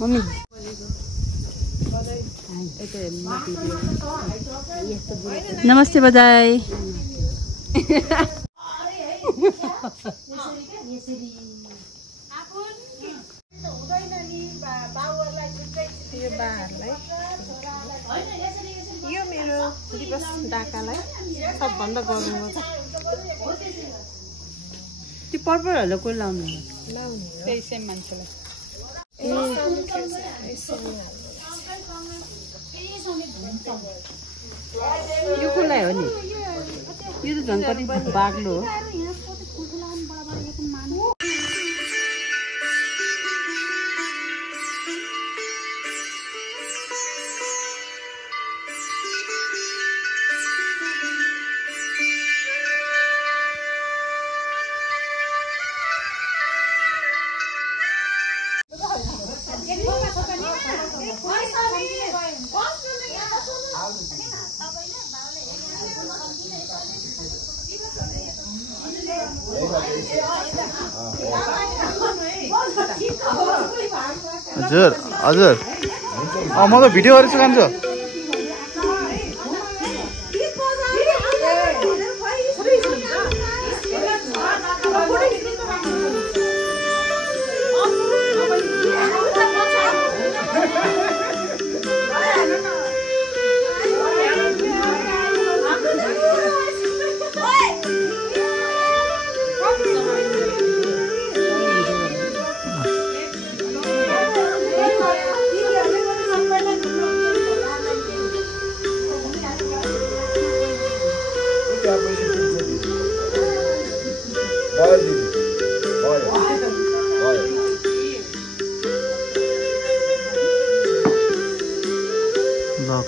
Mummy नमस्ते बधाई यो मेरो दिवस डाकालाई सबभन्दा गर्नु हो त्यो पर्पलहरु को लाउनु त्यही सेम मान्छेलाई यो कुलाई हो नि यो त झन् कति बाग्लो हो हजुर हजुर म त भिडियो गरेछु कान्छु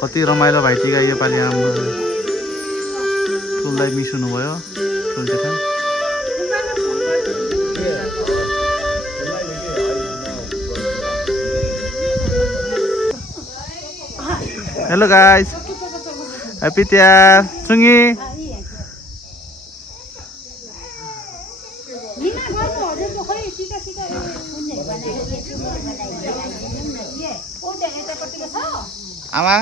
कति रमाइलो भाइटिका योपालि हाम्रो ठुललाई मिस हुनुभयो ठुल जेठा हेलो गाइस हैप्पी तिहार चुङ्गी आमा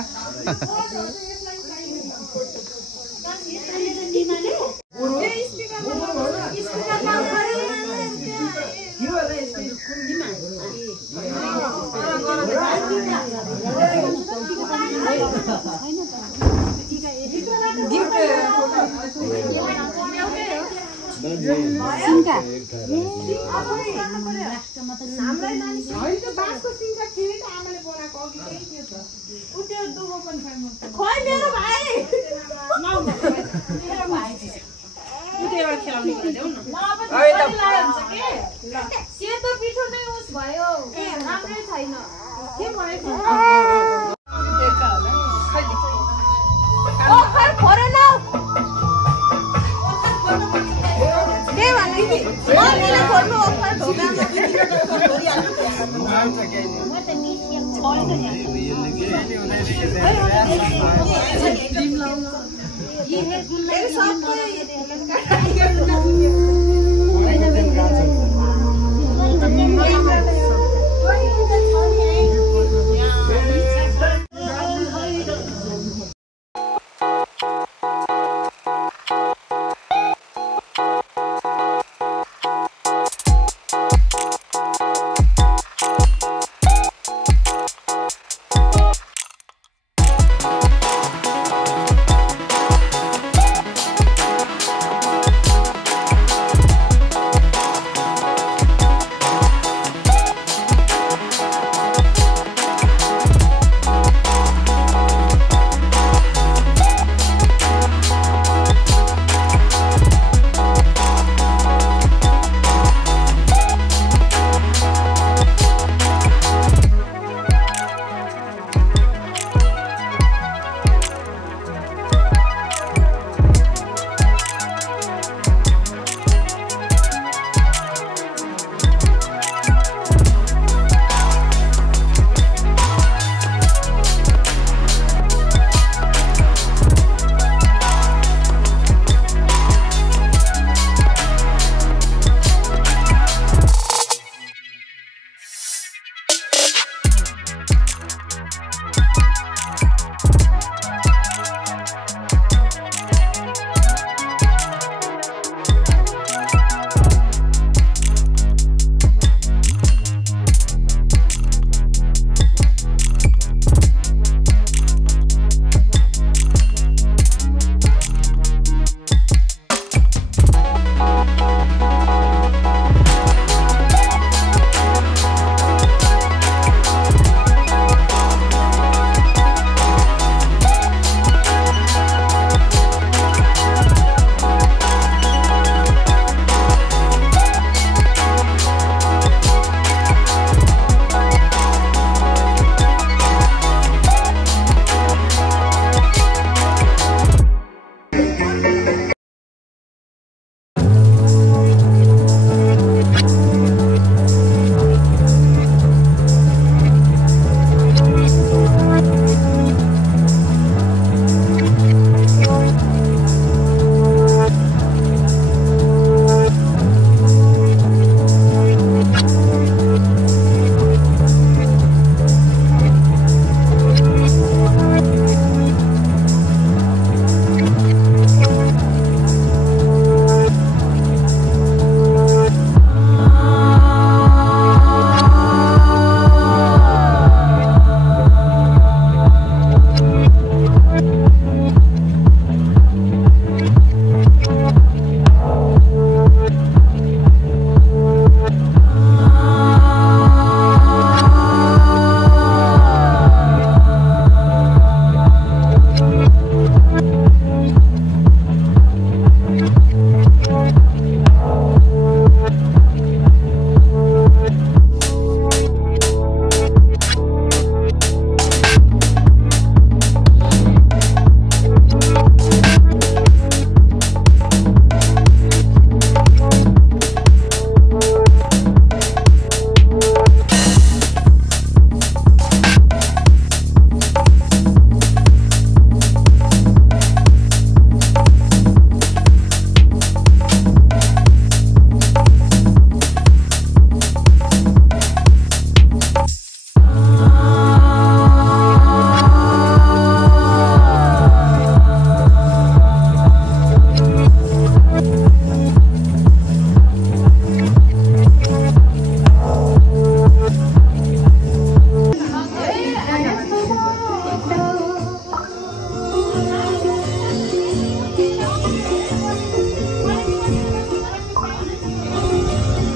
सेतो पिठो नै उस भयो राम्रै छैन के भयो ओखर फोरेन के भन्नु कि मम्मीले फोर्नु ओखर ढोकामा म त निस्किएम छैन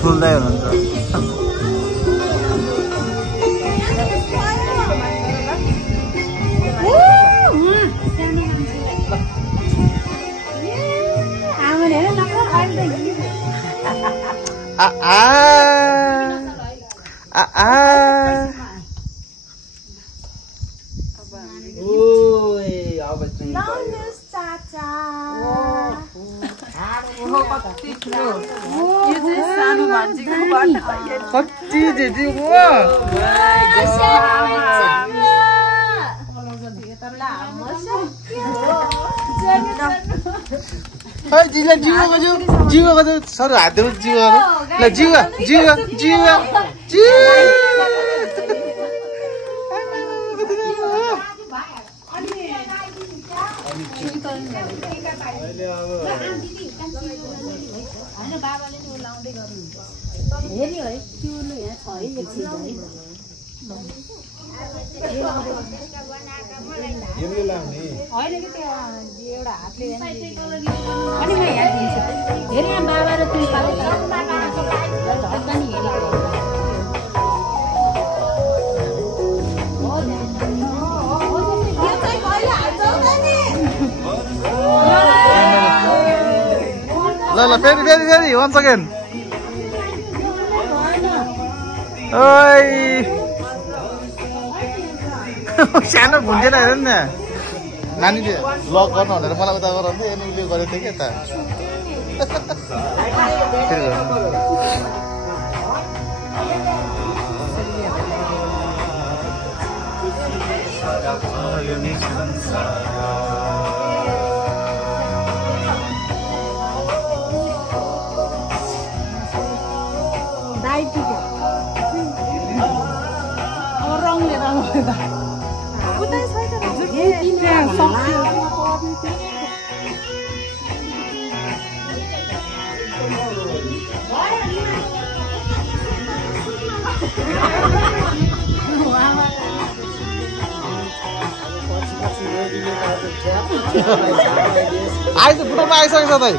ठुल्दै हुनुहुन्छ कति दिदी जीव सर हात देऊ जीव ल जीव जीव जीव ल फेरि once again ओइ सानो भुन्जेल हेर न नानीले ब्लग गर्नु भनेर मलाई उता गराउँदै अनि उसले गरेको थियो क्या आइज बुढोमा आइसकेछ त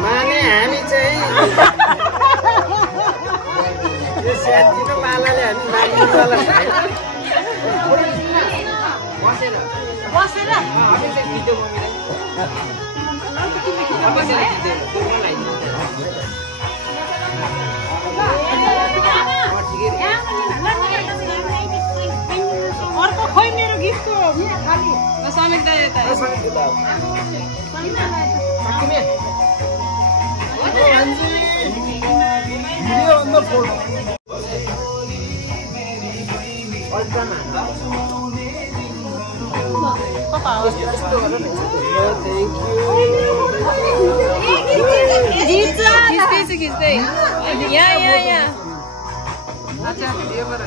माने हामी चाहिँ यो साथीको पालाले हामी माग्नु पर्ला बसेर बसेर हामी चाहिँ भिडियो अर्को खोइ मेरो गिफ्टको खाली समीक दाइ यता भिडियो अन द फोटो खिच्दै यहाँ अच्छा भिडियो पर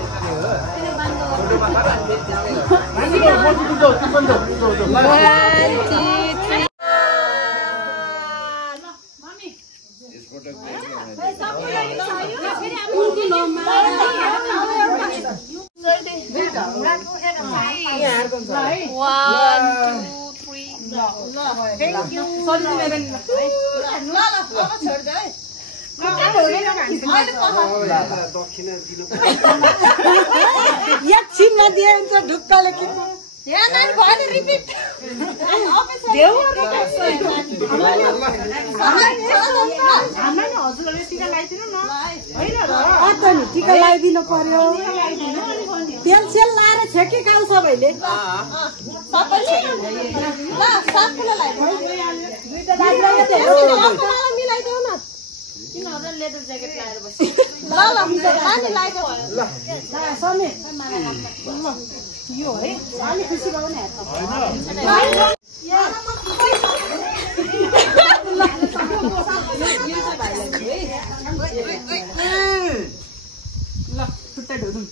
एकछिनमा दिए हुन्छ ढुक्कले के टिका लगाइदिनु पर्यो तेल सेल लाएर छेकी खाऊ सबैले मिलाइदेऊ न लेदर ज्याकेट लगाएर बस्यो यो है अलि खुसी भयो नि ल छुट्टै ढोदौँ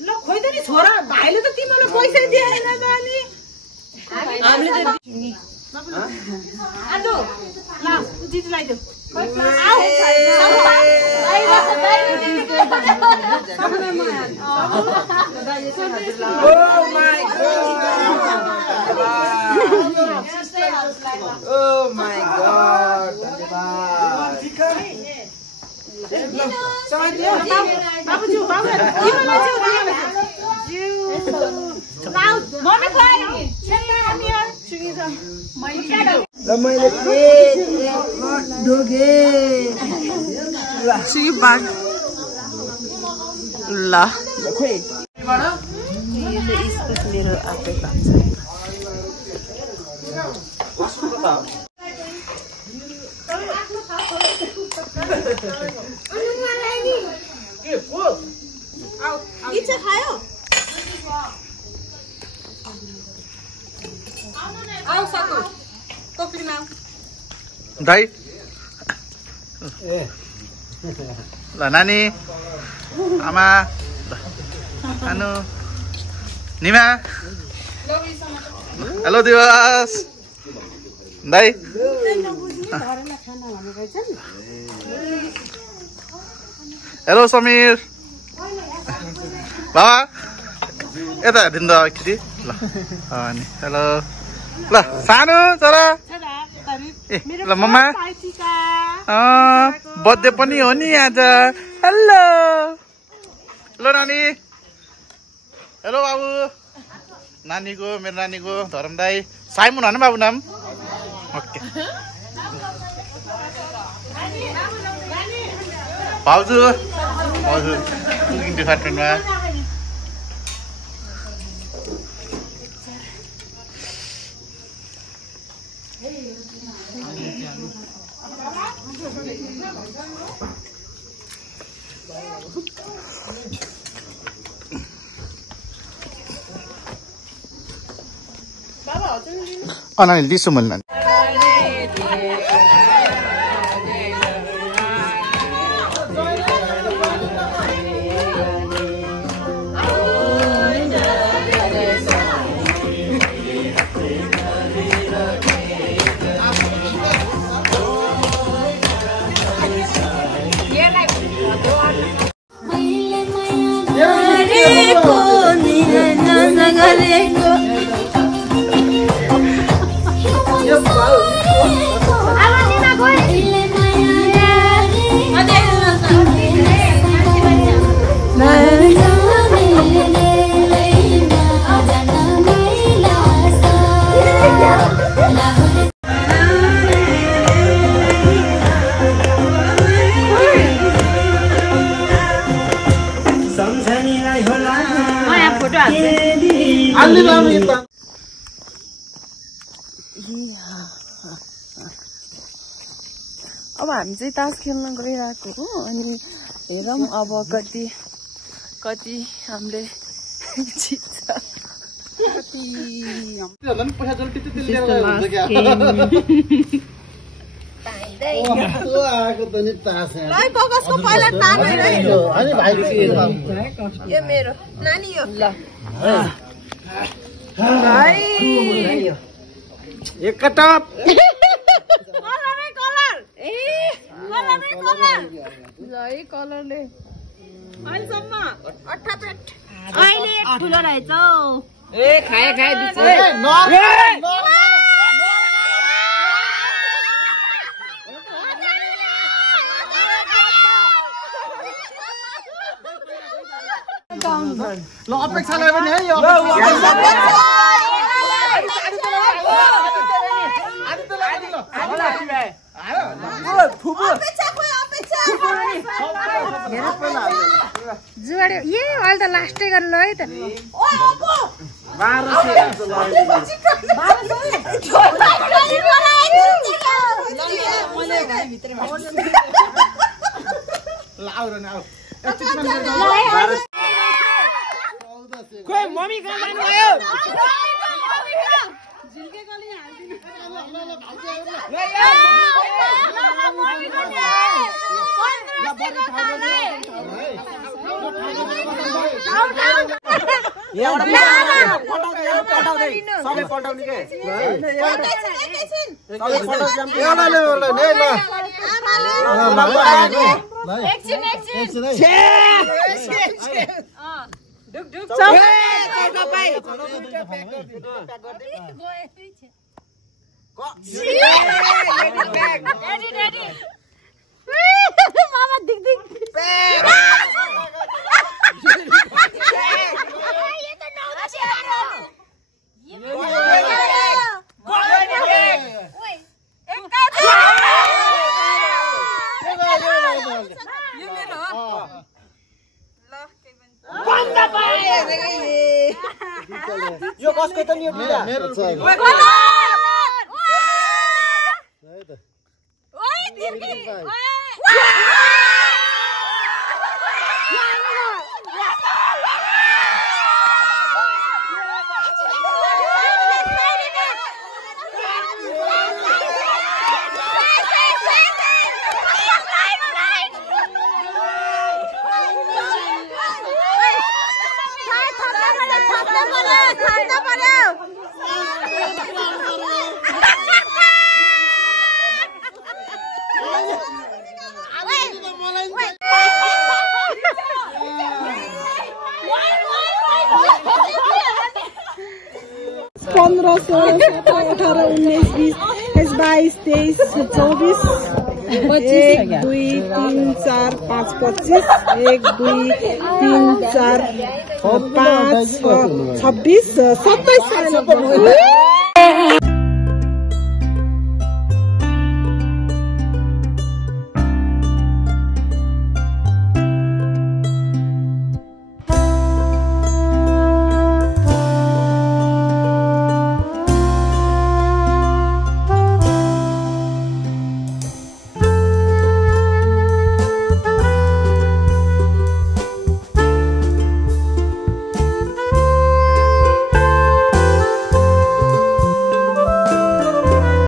ल खोइद नि छोरा भाइले त तिमीलाई पैसा दिएन त अनि हामीले त आदो ल दिदी लाइदेऊ Oh my God. बाबुज्यू बाबु तिमीलाई मैले ल इस्कुस मेरो आफै पाक्छ इच्छा खायो आऊ सको टोपीमा दाइ ल नानी आमा आनु निमा हेलो दिवस दाइ हेलो समीर बाबा यता हेरिदिनु त एकचोटि ल अनि हेलो ल सानो छोरा ए ल मम्मा बर्थडे पनि हो नि आज हेलो हेलो नानी हेलो बाबु नानीको मेरो नानीको धरम दाई साइमन हो बाबु नाम ओके भाउजू हजुर कुकिङ डिपार्टमेन्टमा नानी दिसो मैले नानी सम्झनीलाई होला अब हामी चाहिँ तास खेल्न गइरहेको हो अनि हेरौँ अब कति हामीले जित्छ यो मेरो नानी हो ल कलरले अहिलेसम्म 88 अहिले ठुलो रहेछ ए खाए ल अपेक्षालाई पनि है यो जुवाड्यो ए अहिले त लास्टै गरेर ल है त मम्मी कहाँ जानुभयो यो कसको त नि मेरो एक दुई तीन चार पाँच 25 1 2 3 4 5 6 26 27